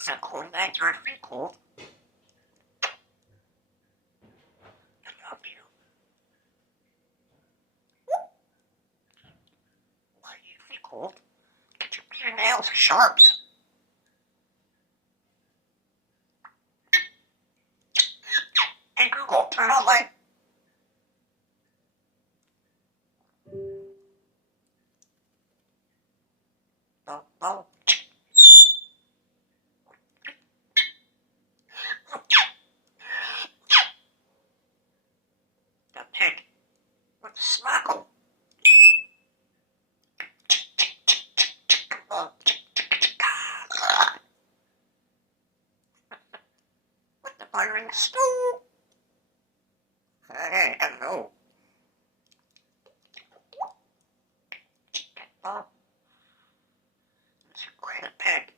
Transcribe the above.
It's a cool night, you're pretty cool. I love you. Why do you feel cold? Get your fingernails sharp. Hey Google, turn on light. Oh, oh. The pig with the smackle. With the firing stool. Hey, hello. Oh. It's quite a pig.